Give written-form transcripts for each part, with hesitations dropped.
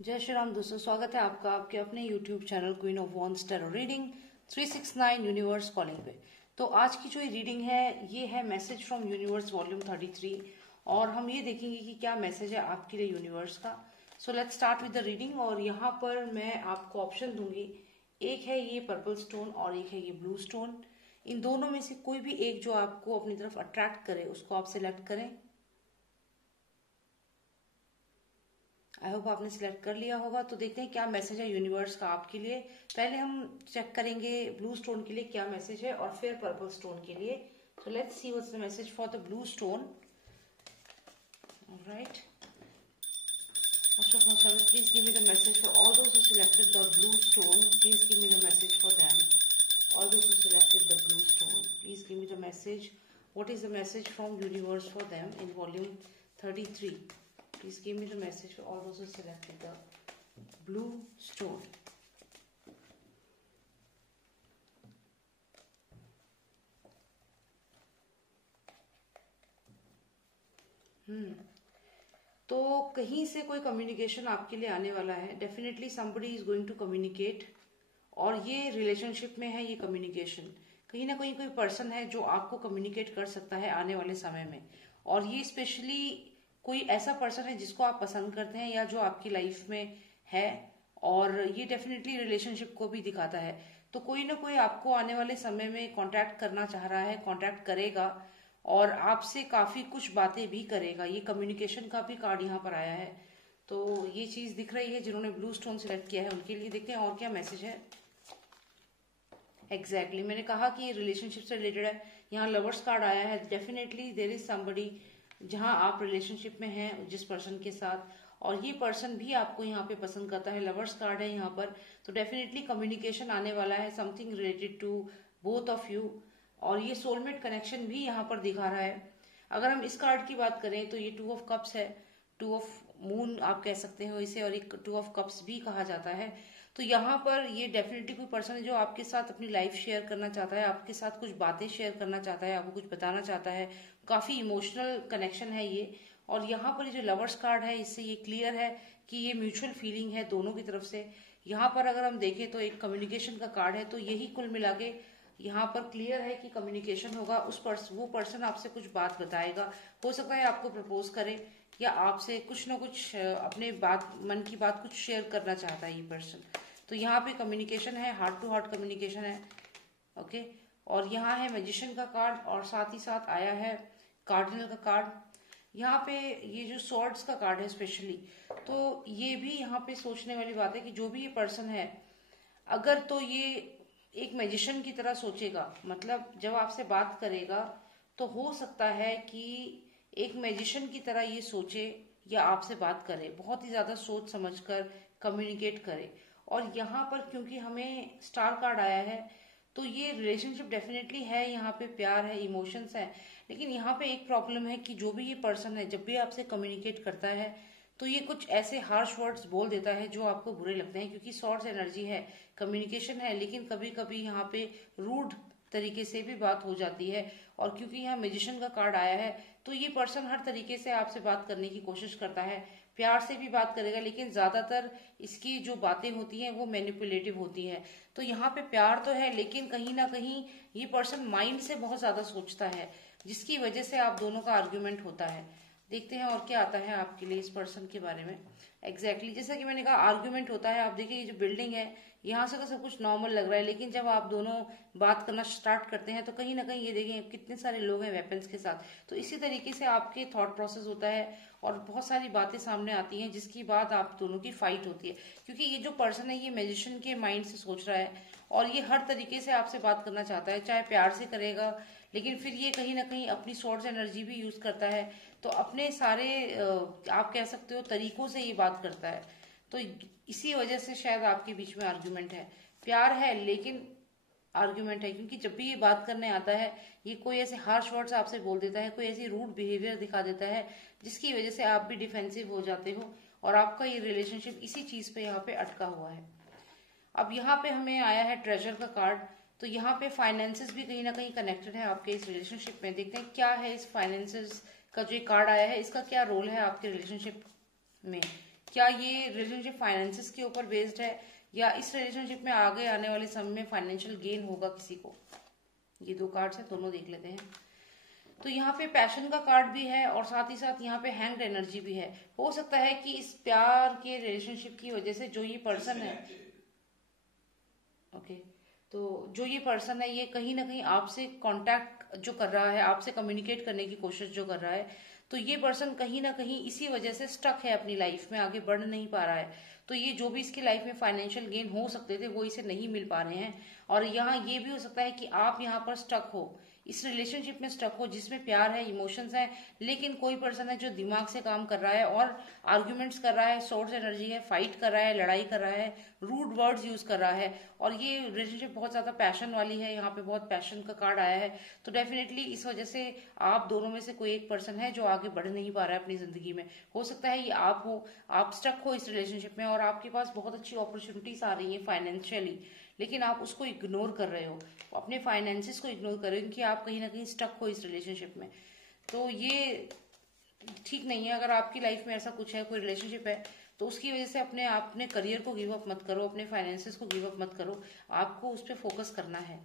जय श्री राम दोस्तों, स्वागत है आपका आपके अपने YouTube channel queen of wands tarot reading 369 universe calling पे। तो आज की जो ये रीडिंग है ये है मैसेज फ्रॉम यूनिवर्स वॉल्यूम 33 और हम ये देखेंगे कि क्या मैसेज है आपके लिए यूनिवर्स का। So let's start with the reading. और यहाँ पर मैं आपको ऑप्शन दूंगी, एक है ये पर्पल स्टोन और एक है ये ब्लू स्टोन। इन दोनों में से कोई भी एक जो आपको अपनी तरफ अट्रैक्ट करे उसको आप सिलेक्ट करें। आई होप आपने सिलेक्ट कर लिया होगा। तो देखते हैं क्या मैसेज है यूनिवर्स का आपके लिए। पहले हम चेक करेंगे ब्लू स्टोन के लिए क्या मैसेज है और फिर पर्पल स्टोन के लिए। So let's see what's the message for the blue stone. Alright, please give me the message for all those who selected the blue stone. Please give me the message for them. All those who selected the blue stone, please give me the message. What is the message from universe for them in volume 33? Please give me the message for all those who selected the blue stone. तो कहीं से कोई communication आपके लिए आने वाला है। Definitely somebody is going to communicate और ये रिलेशनशिप में है। ये कम्युनिकेशन कहीं ना कहीं कोई पर्सन है जो आपको कम्युनिकेट कर सकता है आने वाले समय में। और ये स्पेशली कोई ऐसा पर्सन है जिसको आप पसंद करते हैं या जो आपकी लाइफ में है। और ये डेफिनेटली रिलेशनशिप को भी दिखाता है। तो कोई ना कोई आपको आने वाले समय में कांटेक्ट करना चाह रहा है, कांटेक्ट करेगा और आपसे काफी कुछ बातें भी करेगा। ये कम्युनिकेशन का भी कार्ड यहाँ पर आया है। तो ये चीज दिख रही है। जिन्होंने ब्लू स्टोन सिलेक्ट किया है उनके लिए देखते हैं और क्या मैसेज है। एग्जैक्टली मैंने कहा कि ये रिलेशनशिप से रिलेटेड है। यहाँ लवर्स कार्ड आया है। डेफिनेटली देयर इज समबडी जहां आप रिलेशनशिप में हैं जिस पर्सन के साथ, और ये पर्सन भी आपको यहाँ पे पसंद करता है। लवर्स कार्ड है यहाँ पर। तो डेफिनेटली कम्युनिकेशन आने वाला है, something related to both of you. और ये सोलमेट कनेक्शन भी यहाँ पर दिखा रहा है। अगर हम इस कार्ड की बात करें तो ये 2 ऑफ कप्स है, 2 ऑफ मून आप कह सकते हो इसे, और एक 2 ऑफ कप्स भी कहा जाता है। तो यहाँ पर ये डेफिनेटली कोई पर्सन है जो आपके साथ अपनी लाइफ शेयर करना चाहता है, आपके साथ कुछ बातें शेयर करना चाहता है, आपको कुछ बताना चाहता है। काफी इमोशनल कनेक्शन है ये। और यहाँ पर ये जो लवर्स कार्ड है इससे ये क्लियर है कि ये म्यूचुअल फीलिंग है दोनों की तरफ से। यहाँ पर अगर हम देखें तो एक कम्युनिकेशन का कार्ड है। तो यही कुल मिला के यहाँ पर क्लियर है कि कम्युनिकेशन होगा। वो पर्सन आपसे कुछ बात बताएगा। हो सकता है आपको प्रपोज करे या आपसे कुछ ना कुछ अपने मन की बात कुछ शेयर करना चाहता है ये पर्सन। तो यहाँ पे कम्युनिकेशन है, हार्ट टू हार्ट कम्युनिकेशन है। ओके, और यहाँ है मैजिशियन का कार्ड और साथ ही साथ आया है कार्डिनल का कार्ड। यहाँ पे ये जो स्वॉर्ड्स का कार्ड है स्पेशली, तो ये भी यहाँ पे सोचने वाली बात है कि जो भी ये पर्सन है, अगर तो ये एक मैजिशियन की तरह सोचेगा, मतलब जब आपसे बात करेगा तो हो सकता है कि एक मैजिशियन की तरह ये सोचे या आपसे बात करे, बहुत ही ज्यादा सोच समझकर कम्युनिकेट करे। और यहाँ पर क्योंकि हमें स्टार कार्ड आया है तो ये रिलेशनशिप डेफिनेटली है, यहाँ पे प्यार है, इमोशंस है। लेकिन यहाँ पे एक प्रॉब्लम है कि जो भी ये पर्सन है जब भी आपसे कम्युनिकेट करता है तो ये कुछ ऐसे हार्श वर्ड्स बोल देता है जो आपको बुरे लगते हैं। क्योंकि सॉर्ड्स एनर्जी है, कम्युनिकेशन है, लेकिन कभी कभी यहाँ पे रूड तरीके से भी बात हो जाती है। और क्योंकि यहाँ मैजिशियन का कार्ड आया है तो ये पर्सन हर तरीके से आपसे बात करने की कोशिश करता है, प्यार से भी बात करेगा, लेकिन ज्यादातर इसकी जो बातें होती हैं वो मैनिपुलेटिव होती हैं। तो यहाँ पे प्यार तो है लेकिन कहीं ना कहीं ये पर्सन माइंड से बहुत ज्यादा सोचता है, जिसकी वजह से आप दोनों का आर्ग्यूमेंट होता है। देखते हैं और क्या आता है आपके लिए इस पर्सन के बारे में। एग्जैक्टली जैसा कि मैंने कहा, आर्ग्यूमेंट होता है। आप देखिए ये जो बिल्डिंग है यहाँ से तो सब कुछ नॉर्मल लग रहा है, लेकिन जब आप दोनों बात करना स्टार्ट करते हैं तो कहीं ना कहीं ये देखें कितने सारे लोग हैं वेपन्स के साथ। तो इसी तरीके से आपके थॉट प्रोसेस होता है और बहुत सारी बातें सामने आती हैं जिसकी बाद आप दोनों की फाइट होती है। क्योंकि ये जो पर्सन है ये मैजिशियन के माइंड से सोच रहा है और ये हर तरीके से आपसे बात करना चाहता है, चाहे प्यार से करेगा, लेकिन फिर ये कहीं ना कहीं अपनी सोर्स एनर्जी भी यूज करता है। तो अपने सारे आप कह सकते हो तरीकों से ये बात करता है। तो इसी वजह से शायद आपके बीच में आर्ग्यूमेंट है। प्यार है लेकिन आर्ग्यूमेंट है, क्योंकि जब भी ये बात करने आता है ये कोई ऐसे हार्श वर्ड्स आपसे बोल देता है, कोई ऐसी रूड बिहेवियर दिखा देता है जिसकी वजह से आप भी डिफेंसिव हो जाते हो और आपका ये रिलेशनशिप इसी चीज पे यहाँ पे अटका हुआ है। अब यहाँ पे हमें आया है ट्रेजर का कार्ड। तो यहाँ पे फाइनेंसेस भी कहीं ना कहीं कनेक्टेड है आपके इस रिलेशनशिप में। देखते हैं क्या है इस फाइनेंसेस का जो कार्ड आया है, इसका क्या रोल है आपके रिलेशनशिप में। क्या ये रिलेशनशिप फाइनेंसिस के ऊपर बेस्ड है, या इस रिलेशनशिप में आगे आने वाले समय में फाइनेंशियल गेन होगा किसी को। ये दो कार्ड्स हैं, दोनों देख लेते हैं। तो यहाँ पे पैशन का कार्ड भी है और साथ ही साथ यहाँ पे हैंग्ड एनर्जी भी है। हो सकता है कि इस प्यार के रिलेशनशिप की वजह से जो ये पर्सन है, ओके, तो जो ये पर्सन है ये कहीं ना कहीं आपसे कांटेक्ट जो कर रहा है, आपसे कम्युनिकेट करने की कोशिश जो कर रहा है, तो ये पर्सन कहीं ना कहीं इसी वजह से स्टक है अपनी लाइफ में, आगे बढ़ नहीं पा रहा है। तो ये जो भी इसकी लाइफ में फाइनेंशियल गेन हो सकते थे वो इसे नहीं मिल पा रहे हैं। और यहाँ ये भी हो सकता है कि आप यहाँ पर स्टक हो, इस रिलेशनशिप में स्टक हो जिसमें प्यार है, इमोशंस है, लेकिन कोई पर्सन है जो दिमाग से काम कर रहा है और आर्ग्यूमेंट्स कर रहा है, सोर्स एनर्जी है, फाइट कर रहा है, लड़ाई कर रहा है, रूड वर्ड्स यूज कर रहा है। और ये रिलेशनशिप बहुत ज्यादा पैशन वाली है, यहाँ पे बहुत पैशन का कार्ड आया है। तो डेफिनेटली इस वजह से आप दोनों में से कोई एक पर्सन है जो आगे बढ़ नहीं पा रहा है अपनी जिंदगी में। हो सकता है ये आप हो, आप स्टक हो इस रिलेशनशिप में और आपके पास बहुत अच्छी अपॉर्चुनिटीज आ रही है फाइनेंशियली, लेकिन आप उसको इग्नोर कर रहे हो, अपने फाइनेंसिस को इग्नोर कर रहे हो, क्योंकि आप कहीं ना कहीं स्टक हो इस रिलेशनशिप में। तो ये ठीक नहीं है। अगर आपकी लाइफ में ऐसा कुछ है, कोई रिलेशनशिप है, तो उसकी वजह से अपने करियर को गिव अप मत करो, अपने फाइनेंसिस को गिव अप मत करो, आपको उस पर फोकस करना है,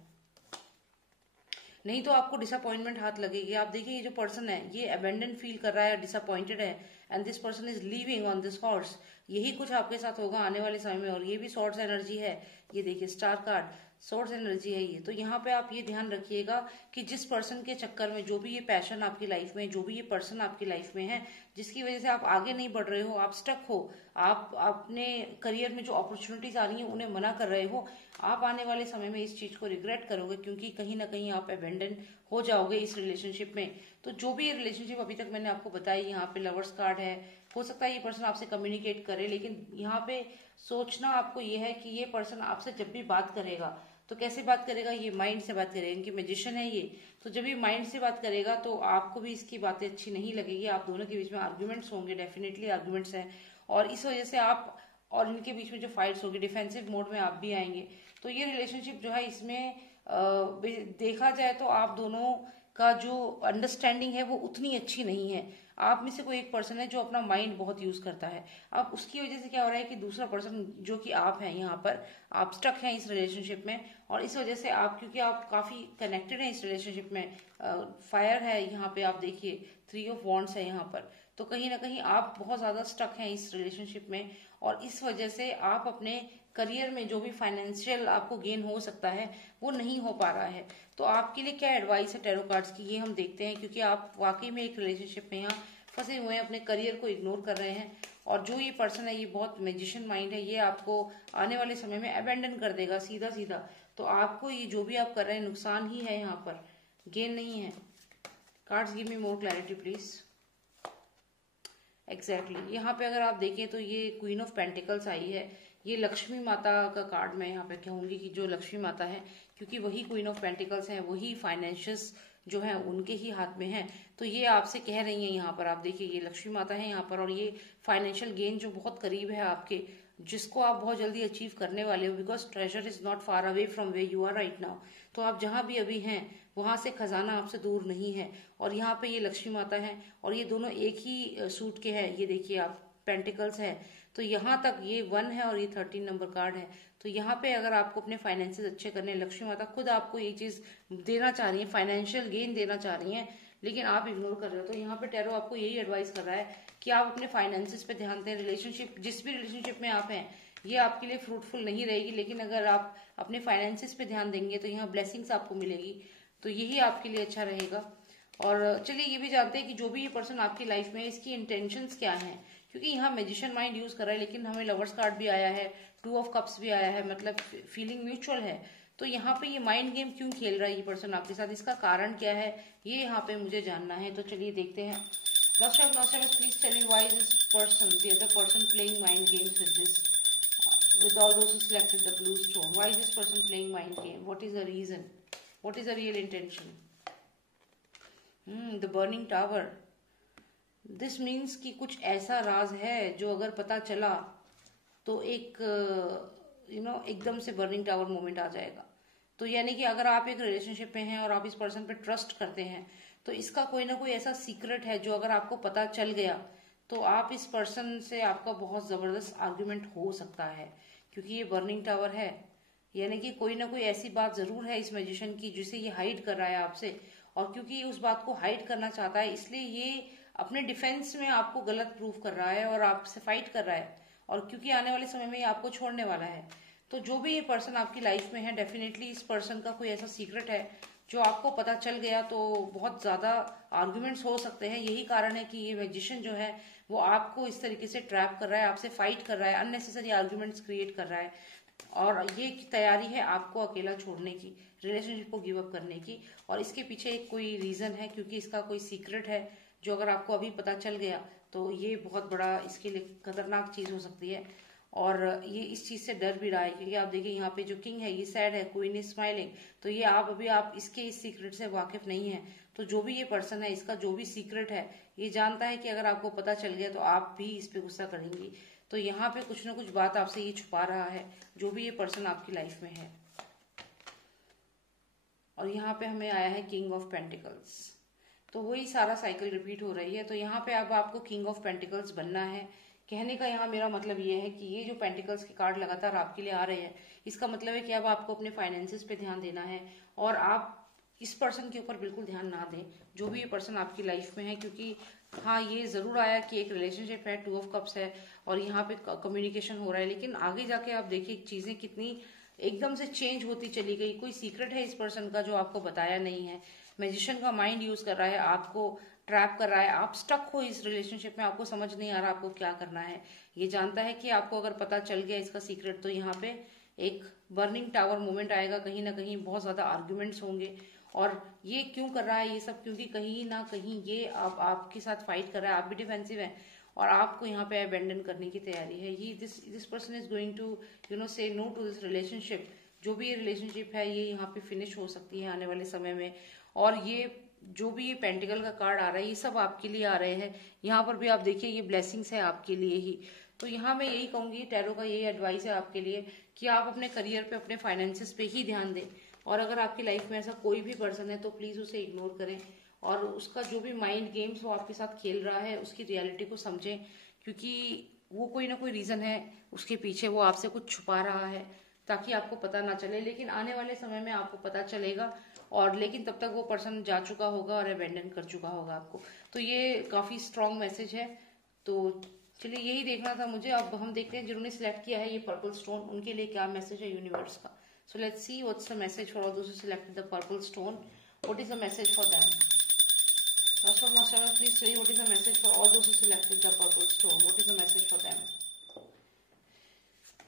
नहीं तो आपको डिसअपॉइंटमेंट हाथ लगेगी। आप देखिए ये जो पर्सन है ये अबेंडन फील कर रहा है, डिसअपॉइंटेड है, and this person is leaving on this horse. यही कुछ आपके साथ होगा आने वाले समय में। और ये भी सॉर्ड्स एनर्जी है, ये देखिए स्टार कार्ड, सोर्स एनर्जी है ये। तो यहाँ पे आप ये ध्यान रखिएगा कि जिस पर्सन के चक्कर में, जो भी ये पैशन आपकी लाइफ में, जो भी ये पर्सन आपकी लाइफ में है, जिसकी वजह से आप आगे नहीं बढ़ रहे हो, आप स्टक हो, आप अपने करियर में जो अपॉर्चुनिटीज आ रही हैं उन्हें मना कर रहे हो, आप आने वाले समय में इस चीज को रिग्रेट करोगे, क्योंकि कहीं ना कहीं आप अबेंडन हो जाओगे इस रिलेशनशिप में। तो जो भी ये रिलेशनशिप अभी तक मैंने आपको बताई, यहाँ पे लवर्स कार्ड है, हो सकता है ये पर्सन आपसे कम्युनिकेट करे, लेकिन यहाँ पे सोचना आपको ये है कि ये पर्सन आपसे जब भी बात करेगा तो कैसे बात करेगा, ये माइंड से बात करेगा, इनकी मैजिशियन है ये। तो जब ये माइंड से बात करेगा तो आपको भी इसकी बातें अच्छी नहीं लगेगी, आप दोनों के बीच में आर्ग्यूमेंट्स होंगे, डेफिनेटली आर्ग्यूमेंट्स हैं, और इस वजह से आप और इनके बीच में जो फाइट्स होगी, डिफेंसिव मोड में आप भी आएंगे। तो ये रिलेशनशिप जो है इसमें देखा जाए तो आप दोनों का जो अंडरस्टैंडिंग है वो उतनी अच्छी नहीं है। आप में से कोई एक पर्सन है जो अपना माइंड बहुत यूज करता है, अब उसकी वजह से क्या हो रहा है कि दूसरा पर्सन जो कि आप हैं, यहाँ पर आप स्टक हैं इस रिलेशनशिप में, और इस वजह से आप, क्योंकि आप काफी कनेक्टेड हैं इस रिलेशनशिप में, फायर है यहाँ पे, आप देखिए 3 ऑफ वॉन्ड्स है यहाँ पर, तो कहीं ना कहीं आप बहुत ज्यादा स्टक हैं इस रिलेशनशिप में, और इस वजह से आप अपने करियर में जो भी फाइनेंशियल आपको गेन हो सकता है वो नहीं हो पा रहा है। तो आपके लिए क्या एडवाइस है टैरो कार्ड्स की, ये हम देखते हैं, क्योंकि आप वाकई में एक रिलेशनशिप में यहाँ फंसे हुए हैं, अपने करियर को इग्नोर कर रहे हैं, और जो ये पर्सन है ये बहुत मैजिशियन माइंड है, ये आपको आने वाले समय में अबेंडन कर देगा सीधा सीधा। तो आपको ये जो भी आप कर रहे हैं नुकसान ही है, यहाँ पर गेन नहीं है। Cards give me more clarity please. Exactly यहाँ पे अगर आप देखें तो ये क्वीन ऑफ पेंटिकल्स आई है, ये लक्ष्मी माता का कार्ड मैं यहाँ पे कहूंगी कि जो लक्ष्मी माता है, क्योंकि वही क्वीन ऑफ पेंटिकल्स है, वही फाइनेंशियस जो है उनके ही हाथ में है। तो ये आपसे कह रही है यहाँ पर, आप देखिए ये लक्ष्मी माता है यहाँ पर, और ये फाइनेंशियल गेन जो बहुत करीब है आपके, जिसको आप बहुत जल्दी अचीव करने वाले हो, because treasure is not far away from where you are right now. तो आप जहां भी अभी हैं वहां से खजाना आपसे दूर नहीं है। और यहाँ पे ये लक्ष्मी माता है, और ये दोनों एक ही सूट के हैं, ये देखिए आप पेंटिकल्स है। तो यहाँ तक ये 1 है और ये 13 नंबर कार्ड है। तो यहाँ पे अगर आपको अपने फाइनेंसेस अच्छे करने, लक्ष्मी माता खुद आपको ये चीज देना चाह रही है, फाइनेंशियल गेन देना चाह रही है, लेकिन आप इग्नोर कर रहे हो। तो यहाँ पे टैरो आपको यही एडवाइस कर रहा है कि आप अपने फाइनेंसेस पे ध्यान दें। रिलेशनशिप, जिस भी रिलेशनशिप में आप हैं, ये आपके लिए फ्रूटफुल नहीं रहेगी, लेकिन अगर आप अपने फाइनेंसेस पे ध्यान देंगे तो यहाँ ब्लेसिंग्स आपको मिलेगी, तो यही आपके लिए अच्छा रहेगा। और चलिए ये भी जानते हैं कि जो भी ये पर्सन आपकी लाइफ में है, इसकी इंटेंशंस क्या हैं, क्योंकि यहाँ मैजिशियन माइंड यूज कर रहा है, लेकिन हमें लवर्स कार्ड भी आया है, 2 ऑफ कप्स भी आया है, मतलब फीलिंग म्यूचुअल है। तो यहाँ पे ये माइंड गेम क्यों खेल रहा है ये पर्सन आपके साथ, इसका कारण क्या है, ये यहाँ पे मुझे जानना है। तो चलिए देखते हैं। Please tell me why this person, the other person playing mind games with this, with all those who selected the blue stone. Why is this person playing mind game? What is the reason? What is the real intention? The burning tower. This means कि कुछ ऐसा राज है जो अगर पता चला तो एक एकदम से बर्निंग टावर मोमेंट आ जाएगा। तो यानी कि अगर आप एक रिलेशनशिप में हैं और आप इस पर्सन पे ट्रस्ट करते हैं, तो इसका कोई ना कोई ऐसा सीक्रेट है जो अगर आपको पता चल गया तो आप इस पर्सन से आपका बहुत जबरदस्त आर्ग्यूमेंट हो सकता है, क्योंकि ये बर्निंग टावर है, यानी कि कोई ना कोई ऐसी बात जरूर है इस मैजिशियन की जिसे ये हाइड कर रहा है आपसे। और क्योंकि ये उस बात को हाइड करना चाहता है, इसलिए ये अपने डिफेंस में आपको गलत प्रूव कर रहा है और आपसे फाइट कर रहा है। और क्योंकि आने वाले समय में ये आपको छोड़ने वाला है, तो जो भी ये पर्सन आपकी लाइफ में है, डेफिनेटली इस पर्सन का कोई ऐसा सीक्रेट है जो आपको पता चल गया तो बहुत ज्यादा आर्गुमेंट्स हो सकते हैं। यही कारण है कि ये मैजिशियन जो है वो आपको इस तरीके से ट्रैप कर रहा है, आपसे फाइट कर रहा है, अननेसेसरी आर्गुमेंट्स क्रिएट कर रहा है। और ये तैयारी है आपको अकेला छोड़ने की, रिलेशनशिप को गिव अप करने की। और इसके पीछे एक कोई रीजन है, क्योंकि इसका कोई सीक्रेट है जो अगर आपको अभी पता चल गया तो ये बहुत बड़ा इसके लिए खतरनाक चीज हो सकती है। और ये इस चीज से डर भी रहा है, क्योंकि आप देखिए यहाँ पे जो किंग है ये सैड है, क्वीन इज स्माइलिंग। तो ये आप इसके इस सीक्रेट से वाकिफ नहीं है। तो जो भी ये पर्सन है, इसका जो भी सीक्रेट है, ये जानता है कि अगर आपको पता चल गया तो आप भी इस पे गुस्सा करेंगी। तो यहाँ पे कुछ ना कुछ बात आपसे ये छुपा रहा है, जो भी ये पर्सन आपकी लाइफ में है। और यहाँ पे हमें आया है किंग ऑफ पेंटिकल्स, तो वही सारा साइकिल रिपीट हो रही है। तो यहाँ पे अब आपको किंग ऑफ पेंटिकल्स बनना है। कहने का यहाँ मेरा मतलब ये है कि ये जो पेंटिकल्स के कार्ड लगातार आपके लिए आ रहे हैं, इसका मतलब है कि अब आपको अपने फाइनेंसेस पे ध्यान देना है। और आप इस पर्सन के ऊपर बिल्कुल ध्यान ना दें, जो भी ये पर्सन आपकी लाइफ में है। क्योंकि हाँ, ये जरूर आया कि एक रिलेशनशिप है, 2 ऑफ कप्स है, और यहाँ पे कम्युनिकेशन हो रहा है, लेकिन आगे जाके आप देखिए चीजें कितनी एकदम से चेंज होती चली गई। कोई सीक्रेट है इस पर्सन का जो आपको बताया नहीं है। मैजिशियन का माइंड यूज कर रहा है, आपको ट्रैप कर रहा है, आप स्टक हो इस रिलेशनशिप में, आपको समझ नहीं आ रहा आपको क्या करना है। ये जानता है कि आपको अगर पता चल गया इसका सीक्रेट तो यहाँ पे एक बर्निंग टावर मोमेंट आएगा, कहीं ना कहीं बहुत ज्यादा आर्ग्यूमेंट्स होंगे। और ये क्यों कर रहा है ये सब, क्योंकि कहीं ना कहीं ये आपके साथ फाइट कर रहा है, आप भी डिफेंसिव है और आपको यहाँ पे अबेंडन करने की तैयारी है। He this person is going to say no to this relationship. जो भी ये रिलेशनशिप है ये यहाँ पे फिनिश हो सकती है आने वाले समय में। और ये जो भी ये पेंटिकल का कार्ड आ रहा है, ये सब आपके लिए आ रहे हैं। यहाँ पर भी आप देखिए ये ब्लेसिंग्स है आपके लिए ही। तो यहाँ मैं यही कहूंगी, टैरो का यही एडवाइस है आपके लिए कि आप अपने करियर पे, अपने फाइनेंसेस पे ही ध्यान दें। और अगर आपकी लाइफ में ऐसा कोई भी पर्सन है तो प्लीज उसे इग्नोर करें, और उसका जो भी माइंड गेम्स वो आपके साथ खेल रहा है उसकी रियलिटी को समझें। क्योंकि वो कोई ना कोई रीजन है उसके पीछे, वो आपसे कुछ छुपा रहा है ताकि आपको पता ना चले। लेकिन आने वाले समय में आपको पता चलेगा, और लेकिन तब तक वो पर्सन जा चुका होगा और अबेंडन कर चुका होगा आपको। तो ये काफी स्ट्रॉन्ग मैसेज है। तो चलिए यही देखना था मुझे। अब हम देखते हैं जिन्होंने सिलेक्ट किया है ये पर्पल स्टोन, उनके लिए क्या मैसेज है यूनिवर्स का। So let's see what's the message for all those who selected the purple stone. What is the message for them? Master of Master, please tell me what is the message for all those who selected the purple stone. What is the message for them?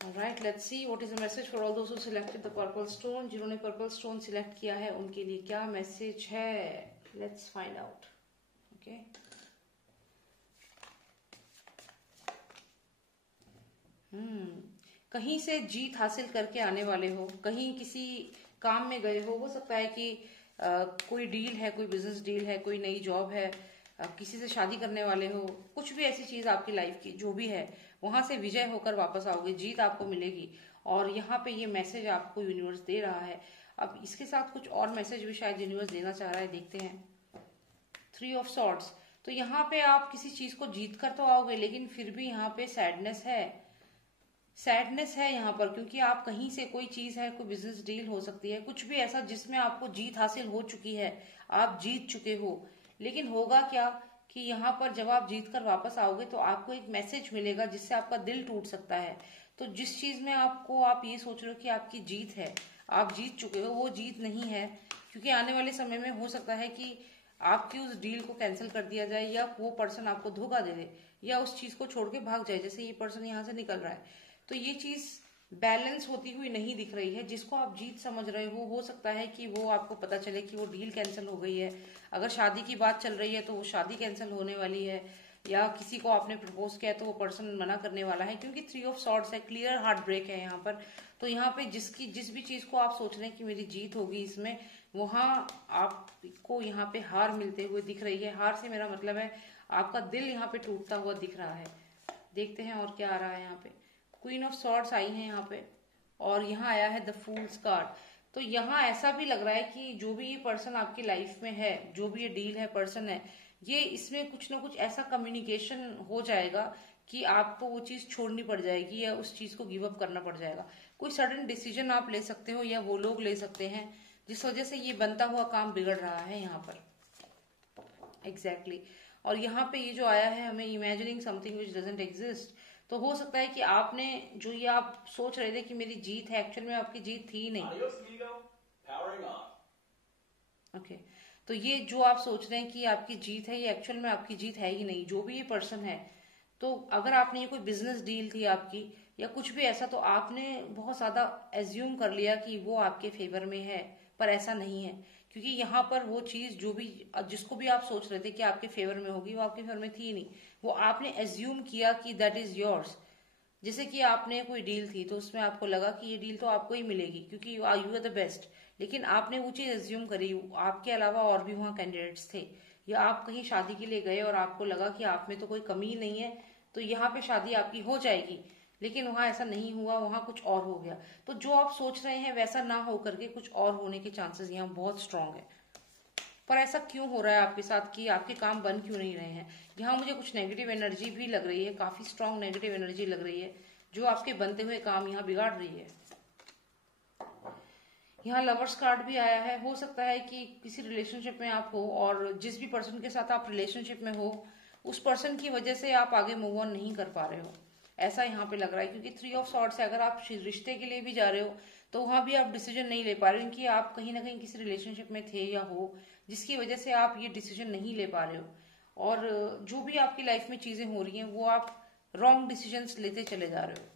Alright, let's see what is the message for all those who selected the purple stone. जिन्होंने purple stone select किया है उनके लिए क्या message है? Let's find out. Okay. कहीं से जीत हासिल करके आने वाले हो, कहीं किसी काम में गए हो सकता है कि कोई डील है, कोई बिजनेस डील है, कोई नई जॉब है, किसी से शादी करने वाले हो, कुछ भी ऐसी चीज आपकी लाइफ की जो भी है, वहां से विजय होकर वापस आओगे, जीत आपको मिलेगी। और यहाँ पे ये मैसेज आपको यूनिवर्स दे रहा है। अब इसके साथ कुछ और मैसेज भी शायद यूनिवर्स देना चाह रहा है, देखते हैं। 3 ऑफ सॉर्ड्स, तो यहाँ पे आप किसी चीज को जीत कर तो आओगे, लेकिन फिर भी यहाँ पे सैडनेस है यहाँ पर, क्योंकि आप कहीं से कोई चीज है, कोई बिजनेस डील हो सकती है, कुछ भी ऐसा जिसमें आपको जीत हासिल हो चुकी है, आप जीत चुके हो। लेकिन होगा क्या कि यहाँ पर जब आप जीत कर वापस आओगे तो आपको एक मैसेज मिलेगा जिससे आपका दिल टूट सकता है। तो जिस चीज में आप ये सोच रहे हो कि आपकी जीत है, आप जीत चुके हो, वो जीत नहीं है। क्योंकि आने वाले समय में हो सकता है कि आपकी उस डील को कैंसिल कर दिया जाए, या वो पर्सन आपको धोखा दे दे, या उस चीज को छोड़ के भाग जाए, जैसे ये पर्सन यहाँ से निकल रहा है। तो ये चीज बैलेंस होती हुई नहीं दिख रही है। जिसको आप जीत समझ रहे हो सकता है कि वो आपको पता चले कि वो डील कैंसिल हो गई है। अगर शादी की बात चल रही है तो वो शादी कैंसिल होने वाली है, या किसी को आपने प्रपोज किया है तो वो पर्सन मना करने वाला है, क्योंकि 3 ऑफ सॉर्ड्स है, क्लियर हार्ट ब्रेक है यहाँ पर। तो यहाँ पे जिस भी चीज को आप सोच रहे हैं कि मेरी जीत होगी इसमें, वहां आपको यहाँ पे हार मिलते हुए दिख रही है। हार से मेरा मतलब है आपका दिल यहाँ पे टूटता हुआ दिख रहा है। देखते हैं और क्या आ रहा है यहाँ पे। क्वीन ऑफ सॉर्ड्स आई है यहाँ पे, और यहाँ आया है द फूल्स कार्ड। तो यहाँ ऐसा भी लग रहा है कि जो भी ये पर्सन आपकी लाइफ में है, जो भी ये डील है, पर्सन है, ये इसमें कुछ ना कुछ ऐसा कम्युनिकेशन हो जाएगा कि आपको वो चीज छोड़नी पड़ जाएगी या उस चीज को गिव अप करना पड़ जाएगा। कोई सडन डिसीजन आप ले सकते हो या वो लोग ले सकते हैं जिस वजह से ये बनता हुआ काम बिगड़ रहा है यहाँ पर। एग्जैक्टली और यहाँ पे ये जो आया है हमें imagining something which doesn't exist, तो हो सकता है कि आपने जो ये आप सोच रहे थे कि मेरी जीत है, एक्चुअल में आपकी जीत थी ही नहीं। ओके तो ये जो आप सोच रहे हैं कि आपकी जीत है, ये एक्चुअल में आपकी जीत है ही नहीं। जो भी ये पर्सन है, तो अगर आपने ये कोई बिजनेस डील थी आपकी या कुछ भी ऐसा, तो आपने बहुत ज्यादा एज्यूम कर लिया कि वो आपके फेवर में है, पर ऐसा नहीं है। क्योंकि यहाँ पर वो चीज जो भी जिसको भी आप सोच रहे थे कि आपके फेवर में होगी, वो आपके फेवर में थी नहीं। वो आपने एज्यूम किया कि दैट इज योर्स। जैसे कि आपने कोई डील थी तो उसमें आपको लगा कि ये डील तो आपको ही मिलेगी क्योंकि यू आर द बेस्ट, लेकिन आपने वो चीज एज्यूम करी। आपके अलावा और भी वहाँ कैंडिडेट्स थे, या आप कहीं शादी के लिए गए और आपको लगा कि आप में तो कोई कमी ही नहीं है, तो यहाँ पे शादी आपकी हो जाएगी, लेकिन वहां ऐसा नहीं हुआ, वहां कुछ और हो गया। तो जो आप सोच रहे हैं वैसा ना हो करके कुछ और होने के चांसेस यहाँ बहुत स्ट्रांग है। पर ऐसा क्यों हो रहा है आपके साथ कि आपके काम बन क्यों नहीं रहे हैं? यहाँ मुझे कुछ नेगेटिव एनर्जी भी लग रही है, काफी स्ट्रांग नेगेटिव एनर्जी लग रही है जो आपके बनते हुए काम यहाँ बिगाड़ रही है। यहाँ लवर्स कार्ड भी आया है। हो सकता है कि किसी रिलेशनशिप में आप हो और जिस भी पर्सन के साथ आप रिलेशनशिप में हो, उस पर्सन की वजह से आप आगे मूव ऑन नहीं कर पा रहे हो, ऐसा यहाँ पे लग रहा है। क्योंकि 3 ऑफ सॉर्ड्स है, अगर आप रिश्ते के लिए भी जा रहे हो तो वहां भी आप डिसीजन नहीं ले पा रहे हो, क्योंकि आप कहीं ना कहीं किसी रिलेशनशिप में थे या हो जिसकी वजह से आप ये डिसीजन नहीं ले पा रहे हो। और जो भी आपकी लाइफ में चीजें हो रही हैं वो आप रॉन्ग डिसीजंस लेते चले जा रहे हो,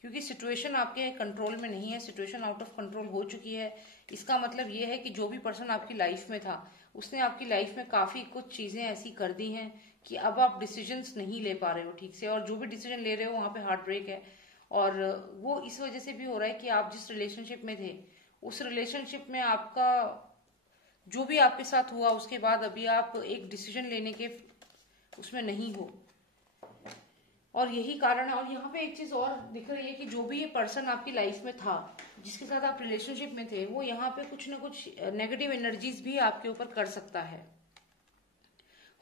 क्योंकि सिचुएशन आपके कंट्रोल में नहीं है, सिचुएशन आउट ऑफ कंट्रोल हो चुकी है। इसका मतलब ये है कि जो भी पर्सन आपकी लाइफ में था उसने आपकी लाइफ में काफी कुछ चीजें ऐसी कर दी हैं कि अब आप डिसीजंस नहीं ले पा रहे हो ठीक से, और जो भी डिसीजन ले रहे हो वहां पे हार्ट ब्रेक है। और वो इस वजह से भी हो रहा है कि आप जिस रिलेशनशिप में थे उस रिलेशनशिप में आपका जो भी आपके साथ हुआ उसके बाद अभी आप एक डिसीजन लेने के उसमें नहीं हो, और यही कारण है। और यहाँ पे एक चीज और दिख रही है कि जो भी ये पर्सन आपकी लाइफ में था जिसके साथ आप रिलेशनशिप में थे, वो यहाँ पे कुछ ना कुछ नेगेटिव एनर्जीज भी आपके ऊपर कर सकता है।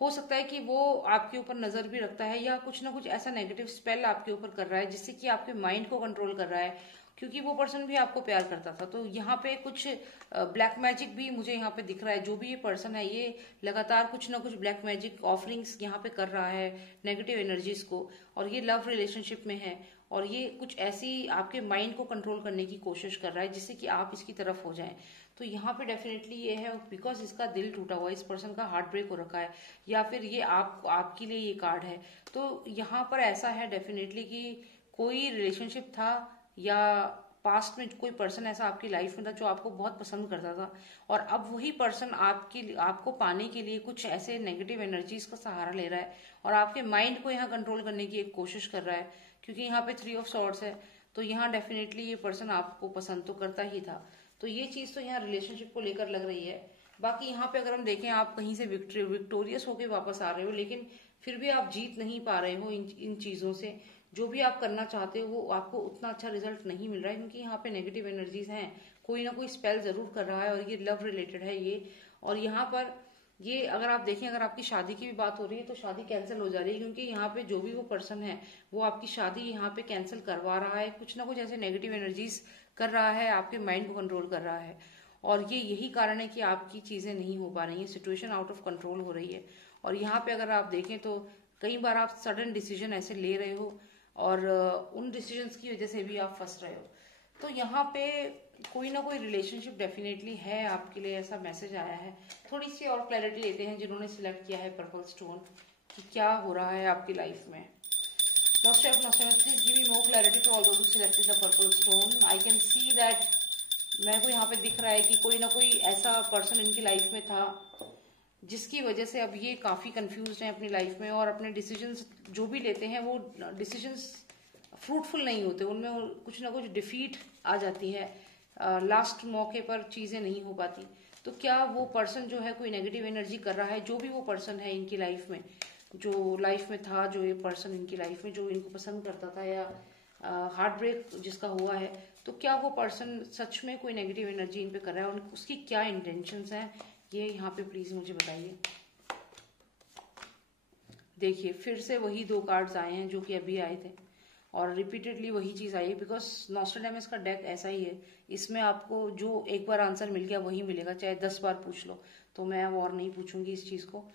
हो सकता है कि वो आपके ऊपर नजर भी रखता है या कुछ ना कुछ ऐसा नेगेटिव स्पेल आपके ऊपर कर रहा है जिससे कि आपके माइंड को कंट्रोल कर रहा है, क्योंकि वो पर्सन भी आपको प्यार करता था। तो यहाँ पे कुछ ब्लैक मैजिक भी मुझे यहाँ पे दिख रहा है। जो भी ये पर्सन है ये लगातार कुछ ना कुछ ब्लैक मैजिक ऑफरिंग्स यहाँ पे कर रहा है नेगेटिव एनर्जीज को, और ये लव रिलेशनशिप में है और ये कुछ ऐसी आपके माइंड को कंट्रोल करने की कोशिश कर रहा है जिससे कि आप इसकी तरफ हो जाएं। तो यहाँ पे डेफिनेटली ये है बिकॉज इसका दिल टूटा हुआ है, इस पर्सन का हार्ट ब्रेक हो रखा है, या फिर ये आपके लिए ये कार्ड है। तो यहाँ पर ऐसा है डेफिनेटली कि कोई रिलेशनशिप था या पास्ट में कोई पर्सन ऐसा आपकी लाइफ में था जो आपको बहुत पसंद करता था, और अब वही पर्सन आपको पाने के लिए कुछ ऐसे नेगेटिव एनर्जीज का सहारा ले रहा है और आपके माइंड को यहाँ कंट्रोल करने की एक कोशिश कर रहा है। क्योंकि यहाँ पे 3 ऑफ सॉर्ड्स है, तो यहाँ डेफिनेटली ये पर्सन आपको पसंद तो करता ही था। तो ये चीज तो यहाँ रिलेशनशिप को लेकर लग रही है। बाकी यहाँ पे अगर हम देखें, आप कहीं से विक्टोरियस होके वापस आ रहे हो, लेकिन फिर भी आप जीत नहीं पा रहे हो इन चीजों से। जो भी आप करना चाहते हो वो आपको उतना अच्छा रिजल्ट नहीं मिल रहा है, क्योंकि यहाँ पे नेगेटिव एनर्जीज हैं, कोई ना कोई स्पेल जरूर कर रहा है, और ये लव रिलेटेड है ये। और यहाँ पर ये अगर आप देखें, अगर आपकी शादी की भी बात हो रही है तो शादी कैंसिल हो जा रही है, क्योंकि यहाँ पे जो भी वो पर्सन है वो आपकी शादी यहाँ पे कैंसिल करवा रहा है, कुछ ना कुछ ऐसे नेगेटिव एनर्जीज कर रहा है, आपके माइंड को कंट्रोल कर रहा है। और ये यही कारण है कि आपकी चीजें नहीं हो पा रही है, सिचुएशन आउट ऑफ कंट्रोल हो रही है। और यहाँ पे अगर आप देखें तो कई बार आप सडन डिसीजन ऐसे ले रहे हो और उन डिसीजंस की वजह से भी आप फंस रहे हो। तो यहाँ पे कोई ना कोई रिलेशनशिप डेफिनेटली है आपके लिए, ऐसा मैसेज आया है। थोड़ी सी और क्लैरिटी लेते हैं जिन्होंने सिलेक्ट किया है पर्पल स्टोन, कि क्या हो रहा है आपकी लाइफ में। Last step, please give me more clarity to all those who selected the purple stone. I can see that मेरे को यहाँ पे दिख रहा है कि कोई ना कोई ऐसा पर्सन इनकी लाइफ में था जिसकी वजह से अब ये काफी कंफ्यूज हैं अपनी लाइफ में, और अपने डिसीजंस जो भी लेते हैं वो डिसीजंस फ्रूटफुल नहीं होते, उनमें कुछ ना कुछ डिफीट आ जाती है, लास्ट मौके पर चीजें नहीं हो पाती। तो क्या वो पर्सन जो है कोई नेगेटिव एनर्जी कर रहा है, जो भी वो पर्सन है इनकी लाइफ में, जो लाइफ में था, जो ये पर्सन इनकी लाइफ में जो इनको पसंद करता था, या हार्ट ब्रेक जिसका हुआ है, तो क्या वो पर्सन सच में कोई नेगेटिव एनर्जी इन पे कर रहा है, और उसकी क्या इंटेंशंस हैं, ये यहाँ पे प्लीज मुझे बताइए। देखिए फिर से वही 2 कार्ड्स आए हैं जो कि अभी आए थे और रिपीटेडली वही चीज आई है, बिकॉज नॉस्ट्रेडेमस का डेक ऐसा ही है। इसमें आपको जो एक बार आंसर मिल गया वही मिलेगा, चाहे 10 बार पूछ लो। तो मैं अब और नहीं पूछूंगी इस चीज को।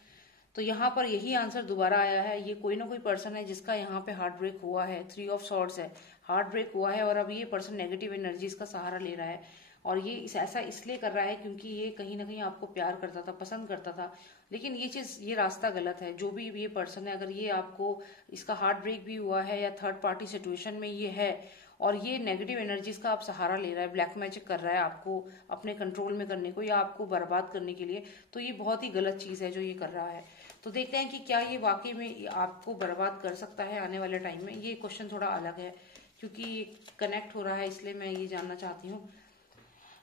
तो यहाँ पर यही आंसर दोबारा आया है। ये कोई ना कोई पर्सन है जिसका यहाँ पे हार्ट ब्रेक हुआ है, 3 ऑफ सॉर्ड्स है, हार्ट ब्रेक हुआ है और अब ये पर्सन नेगेटिव एनर्जीज का सहारा ले रहा है। और ये ऐसा इसलिए कर रहा है क्योंकि ये कहीं ना कहीं आपको प्यार करता था, पसंद करता था, लेकिन ये रास्ता गलत है। जो भी ये पर्सन है, अगर ये आपको, इसका हार्ट ब्रेक भी हुआ है या थर्ड पार्टी सिचुएशन में ये है और ये नेगेटिव एनर्जीज का आप सहारा ले रहा है, ब्लैक मैजिक कर रहा है आपको अपने कंट्रोल में करने को या आपको बर्बाद करने के लिए, तो ये बहुत ही गलत चीज है जो ये कर रहा है। तो देखते हैं कि क्या ये वाकई में आपको बर्बाद कर सकता है आने वाले टाइम में। ये क्वेश्चन थोड़ा अलग है क्योंकि कनेक्ट हो रहा है, इसलिए मैं ये जानना चाहती हूँ।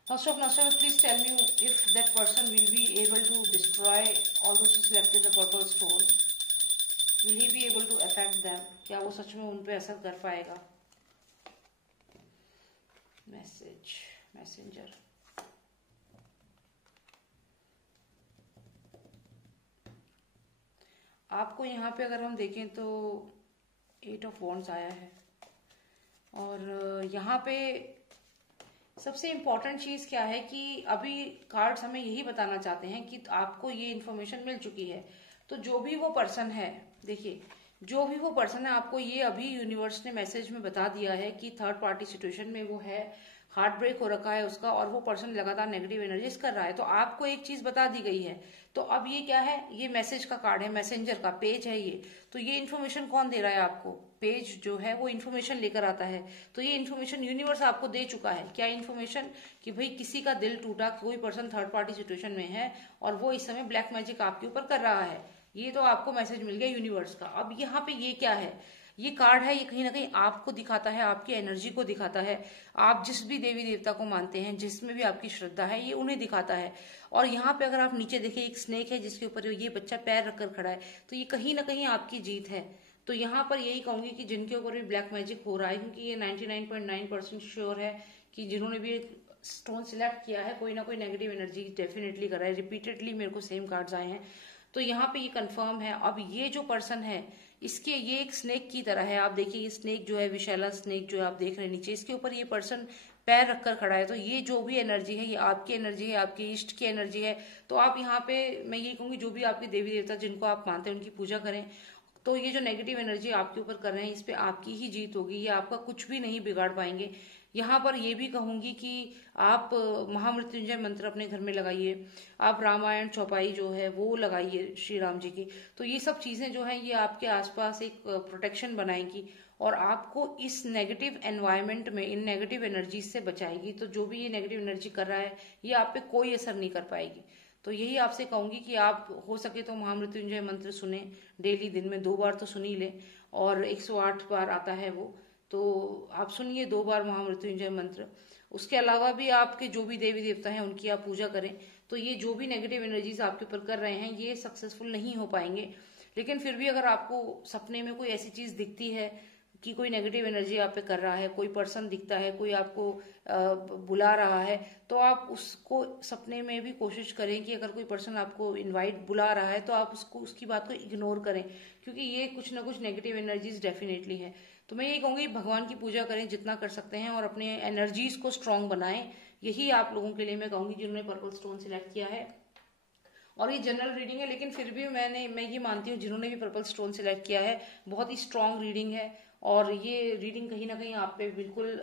First of all, please tell me if that person will be able to destroy all those who selected the purple stone. Will he be able to affect them? क्या वो सच में उन पे असर कर पाएगा? मैसेंजर। आपको यहाँ पे अगर हम देखें तो 8 ऑफ वॉन्ड्स आया है और यहाँ पे सबसे इम्पोर्टेंट चीज क्या है कि अभी कार्ड्स हमें यही बताना चाहते हैं कि आपको ये इन्फॉर्मेशन मिल चुकी है। तो जो भी वो पर्सन है, देखिए जो भी वो पर्सन है, आपको ये अभी यूनिवर्स ने मैसेज में बता दिया है कि थर्ड पार्टी सिचुएशन में वो है, हार्ट ब्रेक हो रखा है उसका और वो पर्सन लगातार नेगेटिव एनर्जीज कर रहा है। तो आपको एक चीज बता दी गई है। तो अब ये क्या है, ये मैसेज का कार्ड है, मैसेंजर का पेज है ये। तो ये इन्फॉर्मेशन कौन दे रहा है आपको? पेज जो है वो इन्फॉर्मेशन लेकर आता है। तो ये इन्फॉर्मेशन यूनिवर्स आपको दे चुका है। क्या इन्फॉर्मेशन? कि भाई किसी का दिल टूटा, कोई पर्सन थर्ड पार्टी सिचुएशन में है और वो इस समय ब्लैक मैजिक आपके ऊपर कर रहा है। ये तो आपको मैसेज मिल गया यूनिवर्स का। अब यहाँ पे ये क्या है, ये कार्ड है, ये कहीं ना कहीं आपको दिखाता है, आपकी एनर्जी को दिखाता है। आप जिस भी देवी देवता को मानते हैं, जिसमें भी आपकी श्रद्धा है, ये उन्हें दिखाता है। और यहाँ पे अगर आप नीचे देखिए, एक स्नेक है जिसके ऊपर ये बच्चा पैर रखकर खड़ा है, तो ये कहीं ना कहीं आपकी जीत है। तो यहाँ पर यही कहूंगी कि जिनके ऊपर भी ब्लैक मैजिक हो रहा है, क्योंकि ये 99.9% श्योर है कि जिन्होंने भी स्टोन सिलेक्ट किया है, कोई ना कोई नेगेटिव एनर्जी डेफिनेटली कर रहा है। रिपीटेडली मेरे को सेम कार्ड्स आए हैं, तो यहाँ पे ये कंफर्म है। अब ये जो पर्सन है, इसके ये एक स्नेक की तरह है। आप देखिए ये स्नेक जो है, विशैला स्नेक जो है आप देख रहे हैं नीचे, इसके ऊपर ये पर्सन पैर रखकर खड़ा है। तो ये जो भी एनर्जी है, ये आपकी एनर्जी है, आपके इष्ट की एनर्जी है। तो आप यहाँ पे, मैं ये कहूंगी, जो भी आपके देवी देवता जिनको आप मानते हैं उनकी पूजा करें। तो ये जो नेगेटिव एनर्जी आपके ऊपर कर रहे हैं, इस पे आपकी ही जीत होगी, ये आपका कुछ भी नहीं बिगाड़ पाएंगे। यहाँ पर ये भी कहूंगी कि आप महामृत्युंजय मंत्र अपने घर में लगाइए, आप रामायण चौपाई जो है वो लगाइए श्री राम जी की। तो ये सब चीजें जो है ये आपके आसपास एक प्रोटेक्शन बनाएगी और आपको इस नेगेटिव एनवायरनमेंट में, इन नेगेटिव एनर्जी से बचाएगी। तो जो भी ये नेगेटिव एनर्जी कर रहा है, ये आप पे कोई असर नहीं कर पाएगी। तो यही आपसे कहूंगी कि आप हो सके तो महामृत्युंजय मंत्र सुने डेली, दिन में 2 बार तो सुन ही ले, और 108 बार आता है वो, तो आप सुनिए 2 बार महामृत्युंजय मंत्र। उसके अलावा भी आपके जो भी देवी देवता हैं उनकी आप पूजा करें। तो ये जो भी नेगेटिव एनर्जीज आपके ऊपर कर रहे हैं, ये सक्सेसफुल नहीं हो पाएंगे। लेकिन फिर भी अगर आपको सपने में कोई ऐसी चीज दिखती है कि कोई नेगेटिव एनर्जी आप पे कर रहा है, कोई पर्सन दिखता है, कोई आपको बुला रहा है, तो आप उसको सपने में भी कोशिश करें कि अगर कोई पर्सन आपको बुला रहा है तो आप उसको, उसकी बात को इग्नोर करें, क्योंकि ये कुछ ना कुछ नेगेटिव एनर्जीज डेफिनेटली है। तो मैं ये कहूंगी भगवान की पूजा करें जितना कर सकते हैं और अपने एनर्जीज को स्ट्रांग बनाएं। यही आप लोगों के लिए मैं कहूंगी जिन्होंने पर्पल स्टोन सिलेक्ट किया है। और ये जनरल रीडिंग है, लेकिन फिर भी मैं ये मानती हूँ जिन्होंने भी पर्पल स्टोन सिलेक्ट किया है, बहुत ही स्ट्रांग रीडिंग है और ये रीडिंग कहीं ना कहीं आप पे बिल्कुल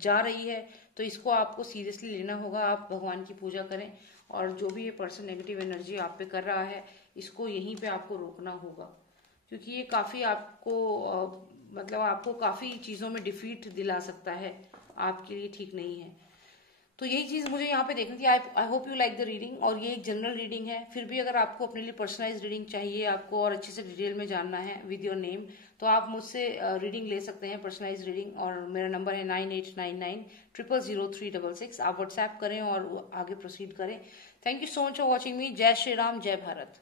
जा रही है। तो इसको आपको सीरियसली लेना होगा। आप भगवान की पूजा करें और जो भी ये पर्सन नेगेटिव एनर्जी आप पे कर रहा है, इसको यहीं पे आपको रोकना होगा, क्योंकि ये काफी आपको मतलब आपको काफी चीजों में डिफीट दिला सकता है, आपके लिए ठीक नहीं है। तो यही चीज मुझे यहाँ पे देखना थी। I hope you like the reading. और ये एक जनरल रीडिंग है, फिर भी अगर आपको अपने लिए पर्सनलाइज रीडिंग चाहिए, आपको और अच्छे से डिटेल में जानना है विद योर नेम, तो आप मुझसे रीडिंग ले सकते हैं, पर्सनलाइज रीडिंग। और मेरा नंबर है 9899000366। आप व्हाट्सएप करें और आगे प्रोसीड करें। Thank you so much for watching मी। जय श्री राम, जय भारत।